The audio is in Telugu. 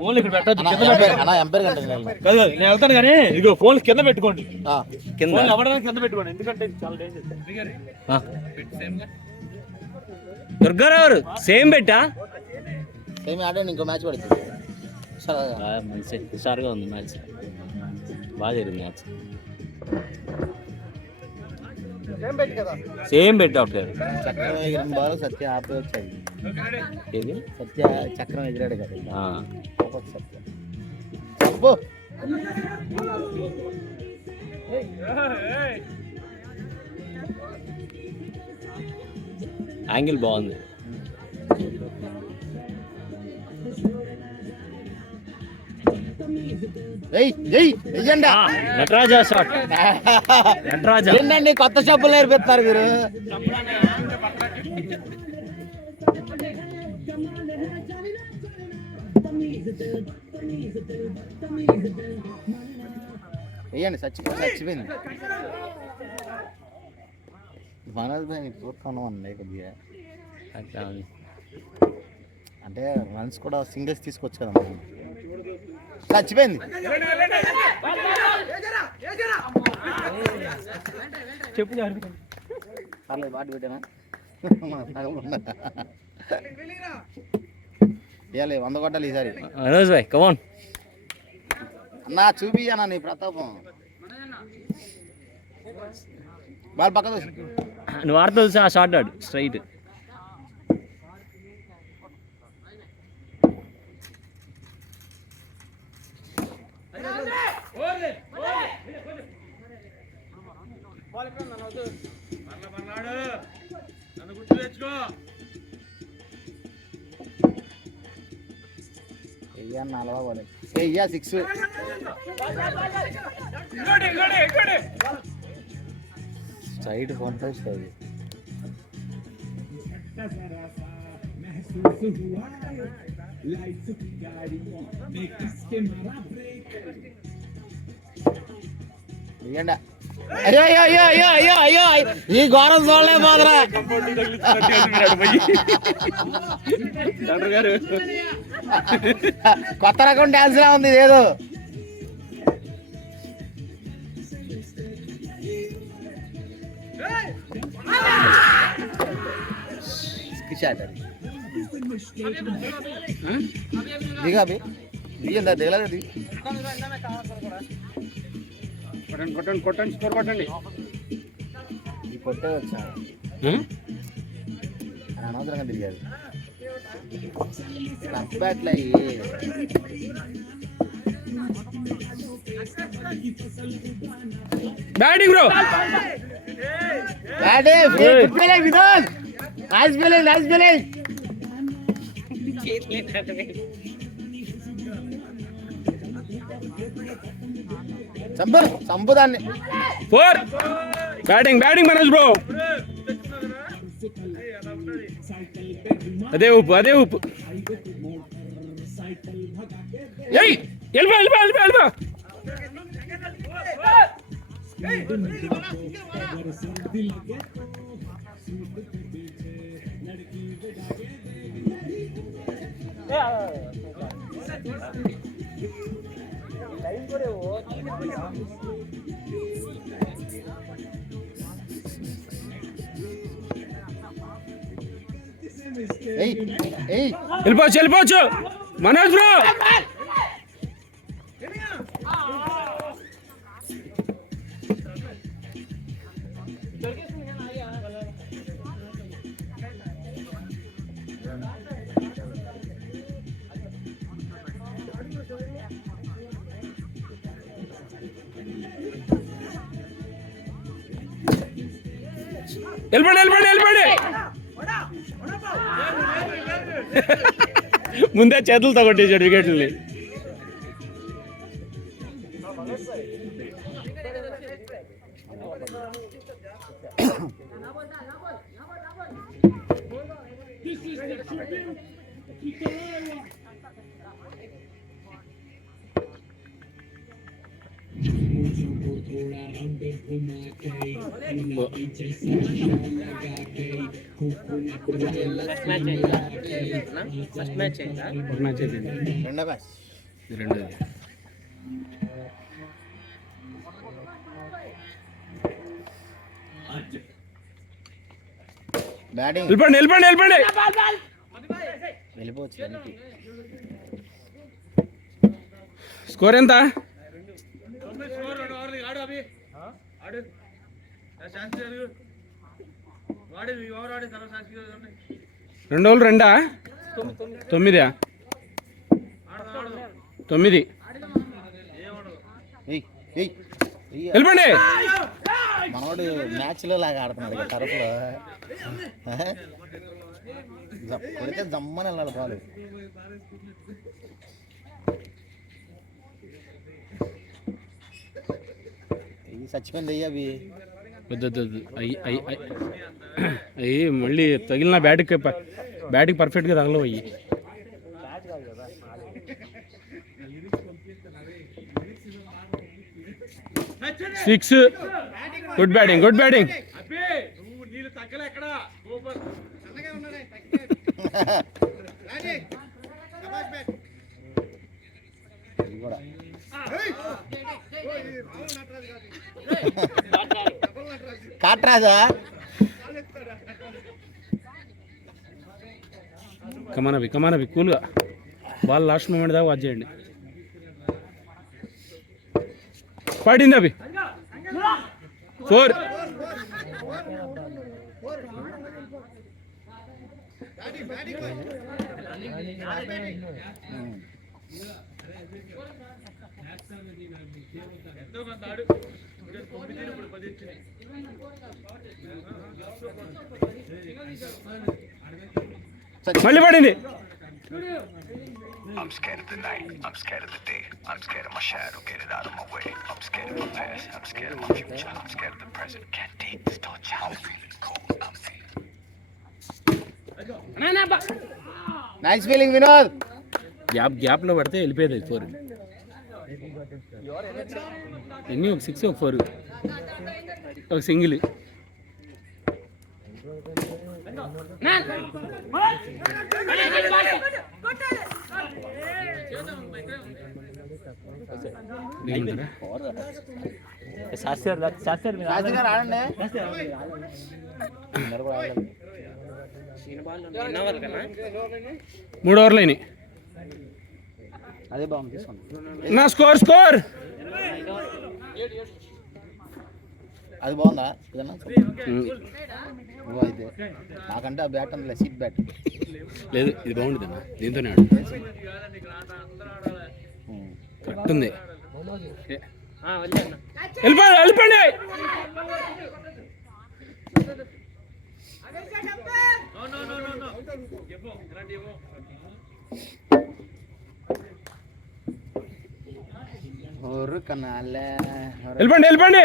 ఫోన్ ఇక్కడ పెట్టద్దు, నేను వెళ్తాను కానీ ఇదిగో ఫోన్ కింద పెట్టుకోండి, కింద అవ్వడానికి కింద పెట్టుకోండి, ఎందుకంటే చాలా డేంజర్. దుర్గారావు సేమ్ పెట్టా, సేమ్ ఆడండి, ఇంకో మ్యాచ్ పడుతుంది. మంచి హుషారుగా ఉంది మ్యాచ్, బాగా జరిగింది మ్యాచ్. సేమ్ పెట్టా ఒకసారి. చక్రం ఎగిరిన బాల్ సత్య ఆపే వచ్చాడు. ఏది సత్య చక్రం ఎగిరాడు కదా, సత్య యాంగిల్ బాగుంది. నటరాజా షాట్, నటరాజా ఏంటండి కొత్త షాపులు నేర్పిస్తారు మీరు. వేయండి, చచ్చిపోయింది. మనోజ్ భాయ్ చూస్తున్నామండి కొద్దిగా, అంటే రన్స్ కూడా సింగిల్స్ తీసుకోవచ్చు కదా. చచ్చిపోయింది. చెప్పు పర్లేదు, బాట పెట్టానా ఇవ్వాలి 100 కొట్టాలి ఈసారి. మనోజ్ భాయ్ కమాన్ నా చూపియనా నీ ప్రతాపం. బాల్ పక్క నువ్వు ఆడుతూ ఆ షార్ట్ ఆడు స్ట్రైట్. అలవా పోలే 6 స్ట్రైట్ పంపిస్తుంది. అయ్యో అయ్యో అయ్యో అయ్యో అయ్యో అయ్యో, ఈ ఘోరం చూడలే పోదరా. కొత్త రకం డాన్స్ లా ఉంది ఇదేదో. దిగా దిగిందా దిగలేదు. కొట్టండి కొట్టండి స్కోర్ కొట్టండి. ఈ కొట్టే వచ్చా అనవసరంగా తిరిగాడు. బ్యాట్లు అయ్యి batting bro, batting Vidhan, nice bowling, nice bowling. సంబుదాన్ని 4 బ్యాటింగ్ బ్యాటింగ్ మనోజ్ బ్రో. అదే ఊపు అదే ఊపు. వెళ్ళిపో వెళ్ళిపో వెళ్ళిపో వెళ్ళిపో. వెళ్ళిపోవచ్చు వెళ్ళిపోవచ్చు మనోజ్ బ్రో. వెళ్ళిపోండి వెళ్ళిపోండి వెళ్ళిపోండి. ముందే చేతులతో కొట్టేశాడు వికెట్లని. ఫస్ట్ మ్యాచ్ అయిపోయింది. రెండో మ్యాచ్. రెండోది. బ్యాటింగ్ వెళ్ళిపోండి. వెళ్ళిపోవచ్చు వెనక్కి. స్కోర్ ఎంత? 2 ఓవర్లు 2 9 వెళ్ళిపోండి. మనోడు మ్యాచ్ లో లాగా ఆడుతున్నాడు టర్ఫ్లో. కొడితే జమ్మని వెళ్ళాలి బాలు. చచ్చిపోయింది అయ్యి అవి. అయ్యి మళ్ళీ తగిలిన బ్యాట్కి పర్ఫెక్ట్గా తగలవు అయ్యి. సిక్స్. Good batting. కాట్రాజా కమానవి కూల్గా బాల్ లాస్ట్ మూమెంట్ దాకా వాచ్ చేయండి. పడింది అవి. 4. మళ్ళీ పడింది. I'm scared of the night, I'm scared of the day, I'm scared of my shadow, get it out of my way. I'm scared of my past, I'm scared of my future, I'm scared of the present, can't take this torture. I'm feeling cold, I'm feeling. Nice feeling Vinod. గ్యాప్లో పడితే వెళ్ళిపోయేది 4. ఎన్ని? ఒక 6 ఒక 4 ఒక సింగిల్. శాస్త్రి గారు ఆడండి. 3 ఓవర్లు అయినాయి. అదే బాగుంది. తీసుకోండి. నా స్కోర్ అది బాగుందా? అయితే నాకంటే ఆ బ్యాట్ అందులో సీట్ బ్యాట్ లేదు. ఇది బాగుంటుంది అన్న, దీంతోనే ఆడు. కట్టుంది. వెళ్ళిపోండి. వెళ్ళిపోండి.